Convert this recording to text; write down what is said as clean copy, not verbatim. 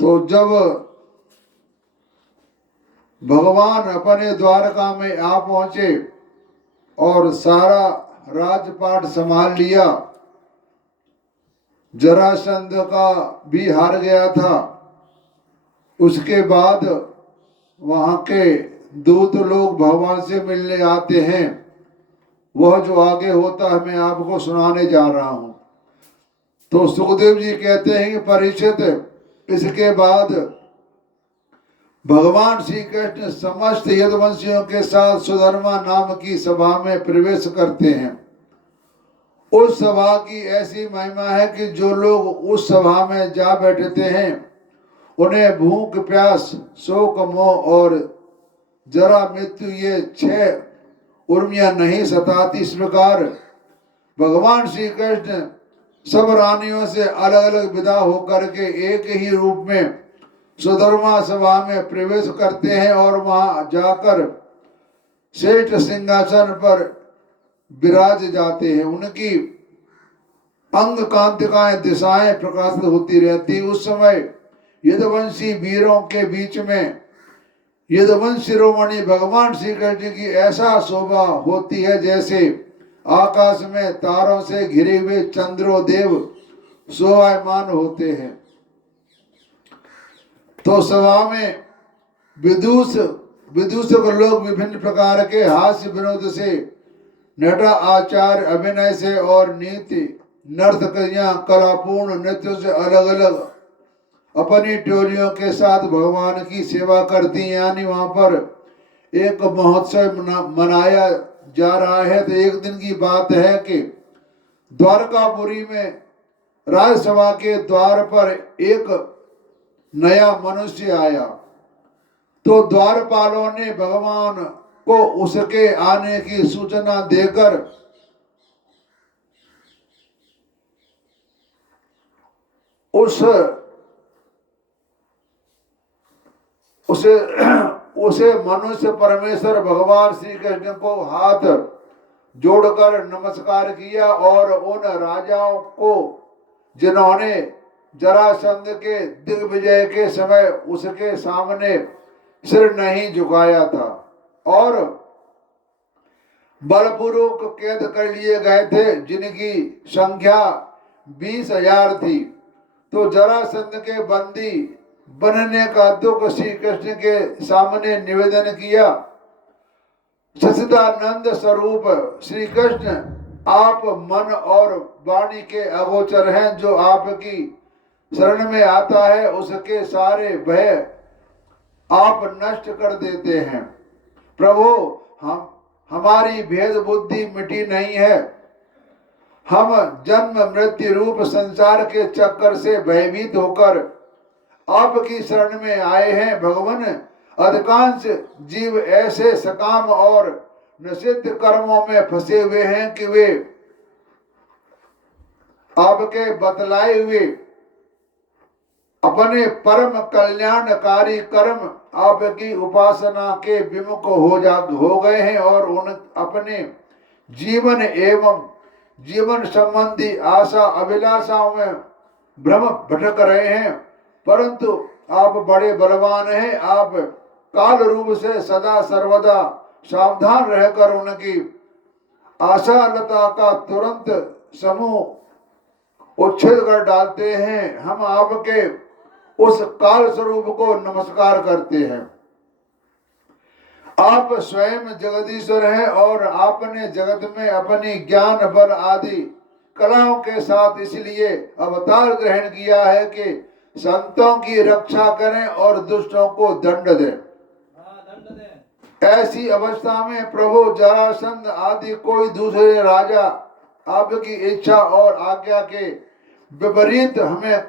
तो जब भगवान अपने द्वारका में आ पहुंचे और सारा राजपाट संभाल लिया, जरासंध का भी हार गया था। उसके बाद वहां के दूत लोग भगवान से मिलने आते हैं। वह जो आगे होता है मैं आपको सुनाने जा रहा हूं। तो सुखदेव जी कहते हैं कि परीक्षित, इसके बाद भगवान श्री कृष्ण समस्त यदुवंशियों के साथ सुधर्मा नाम की सभा में प्रवेश करते हैं। उस सभा की ऐसी महिमा है कि जो लोग उस सभा में जा बैठते हैं उन्हें भूख, प्यास, शोक, मोह और जरा मृत्यु ये 6 उर्मियां नहीं सताती। इस प्रकार भगवान श्री कृष्ण सब रानियों से अलग अलग विदा होकर के एक ही रूप में सुधर्मा सभा में प्रवेश करते हैं और वहां जाकर श्रेष्ठ सिंहासन पर विराज जाते हैं। उनकी अंग कांतिकाएं दिशाएं प्रकाशित होती रहती। उस समय यदुवंशी वीरों के बीच में यदुवंश शिरोमणि भगवान श्री कृष्ण की ऐसा शोभा होती है जैसे आकाश में तारों से घिरे हुए चंद्रोदेव शोभायमान होते हैं। तो सभा में विदूषक लोग विभिन्न प्रकार के हास्य विनोद से, नटा आचार अभिनय से और नीति नर्तकियां कलापूर्ण नृत्य से अलग अलग अपनी टोलियों के साथ भगवान की सेवा करती हैं। यानी वहां पर एक महोत्सव मनाया जा रहा है। तो एक दिन की बात है कि द्वारकापुरी में राजसभा के द्वार पर एक नया मनुष्य आया। तो द्वारपालों ने भगवान को उसके आने की सूचना देकर उसे मनुष्य परमेश्वर भगवान श्री कृष्ण को हाथ जोड़कर नमस्कार किया और उन राजाओं को जिन्होंने जरासंध के दिग्विजय के समय उसके सामने सिर नहीं झुकाया था और बलपूर्वक कैद कर लिए गए थे, जिनकी संख्या 20,000 थी। तो जरासंध के बंदी बनने का दुख श्री कृष्ण के सामने निवेदन किया। सच्चिदानंद स्वरूप श्री कृष्ण, आप मन और वाणी के अगोचर हैं। जो आपकी शरण में आता है उसके सारे भय आप नष्ट कर देते हैं। प्रभु, हमारी भेद बुद्धि मिटी नहीं है। हम जन्म मृत्यु रूप संसार के चक्कर से भयभीत होकर आपकी शरण में आए हैं। भगवान, अधिकांश जीव ऐसे सकाम और निषिद्ध कर्मों में फंसे हुए हैं कि वे आपके बतलाए हुए अपने परम कल्याणकारी कर्म आपकी उपासना के विमुख हो गए हैं और उन अपने जीवन एवं जीवन संबंधी आशा अभिलाषाओं में भ्रम भटक रहे हैं। परंतु आप बड़े बलवान हैं। आप काल रूप से सदा सर्वदा सावधान रहकर उनकी आशालता का तुरंत समूह उच्छेद कर डालते हैं। हम आपके उस काल स्वरूप को नमस्कार करते हैं। आप स्वयं जगदीश्वर हैं और आपने जगत में अपनी ज्ञान बल आदि कलाओं के साथ इसलिए अवतार ग्रहण किया है कि संतों की रक्षा करें और दुष्टों को दंड दें। ऐसी अवस्था में प्रभु जरासंध आदि कोई दूसरे राजा आपकी इच्छा और आज्ञा के विपरीत हमें